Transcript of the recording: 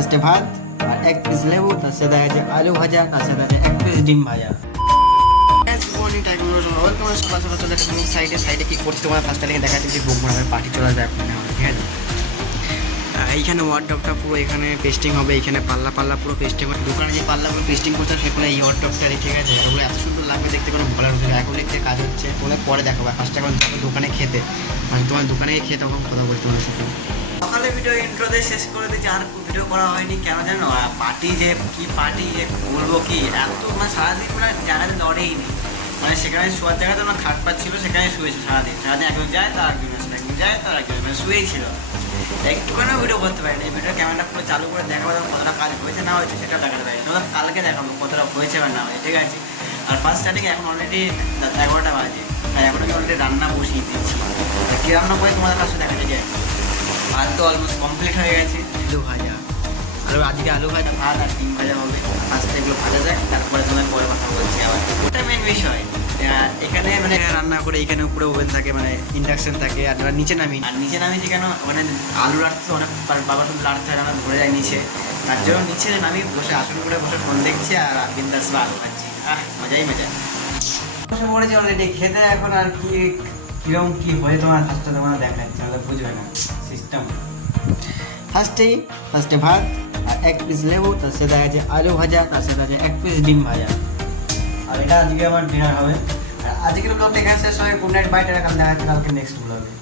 ফার্স্টে ভাত আর এক পিস লেবু, তার সাথে আছে আলু ভাজা, তার সাথে আছে এক পিস ডিম ভাজা। সাইডে কি করছে তোমার ফার্স্ট থেকে দেখা যাচ্ছে যে বুক মারার পার্টি চলে যায় এখন, ঠিক আছে। এইখানে ওয়ার্ডরোবটা পুরো এখানে পেস্টিং হবে, এইখানে পাল্লা পাল্লা পুরো পেস্টিং হবে। দোকানে যে পাল্লাগুলো পেস্টিং করছে সেগুলো এই ওয়ার্ডরোবটারই, ঠিক আছে। এগুলো এত সুন্দর লাগবে দেখতে, কোনো বলার হচ্ছে এখন দেখতে কাজ হচ্ছে, তোমাদের পরে দেখাবো। ফার্স্ট এখন দোকানে খেতে, মানে তোমার দোকানে খেয়ে তখন কথা বলছি তোমার সাথে। সকালে ভিডিও ইন্ট্রো দিয়ে শেষ করে দিচ্ছি, আর ভিডিও করা হয়নি কেন জানো, পার্টি যে কি পার্টি যে বলবো কি, এত মানে সারাদিন মানে জায়গাতে লড়েই নি, মানে সেখানে শোয়ার জায়গাতে আমার খাট পাচ্ছিল, সেখানে শুয়েছে সারাদিন। একজন যায় তার একজন আসে, একজন যায় তার একজন, মানে শুয়েই ছিল। একটুখানেও ভিডিও করতে পারি না। এই ভিডিও ক্যামেরাটা পুরো চালু করে দেখাবো কতটা কাজ হয়েছে না হয়েছে সেটা দেখাতে পারি, তোমাদের কালকে দেখাবো কতটা হয়েছে বা না হয়েছে, ঠিক আছে। আর ফার্স্ট স্টার্টিং এখন অলরেডি 11টা বাজে, আর এখন আমি অলরেডি রান্না বসিয়ে দিচ্ছি। কী রান্না করে তোমাদের কাছে দেখা যায়, ভাত তো অলমোস্ট কমপ্লিট হয়ে গেছে। আলু ভাজা, আজকে আলু ভাজা, ভাত আর ডিম ভাজা হবে। ফার্স্টে এগুলো ভাজা যাক, তারপরে তোমার পরে কথা বলছি আবার। ওটা মেন বিষয়, এখানে মানে রান্না করে এখানে উপরে ওভেন থাকে, মানে ইন্ডাকশন থাকে। আর নিচে নামিয়েছি কেন, মানে আলু রাখতে অনেক বাবা তো লাড়তে হয়, আমার ধরে যায় নিচে, তার জন্য নিচে নামি বসে আসন করে বসে ফোন দেখছি আর বিন্দাস বা আলু খাচ্ছি। মজাই মজা বসে পড়েছি অলরেডি খেতে। এখন আর কি কিরকম কী হয়ে তোমার ফার্স্টে তোমার দেখাচ্ছে, আমাদের বুঝবে না সিস্টেম। ফার্স্টে ভাত আর এক পিস লেবু, তার সাথে আছে আলু ভাজা, তার সাথে আছে এক পিস ডিম ভাজা। আর এটা আজকে আমার ডিনার হবে। আর আজকের ব্লগটা এখানে শেষ হয়। Good night, bye, ta-ta. কাল দেখা হচ্ছে কালকে নেক্সট ব্লগে।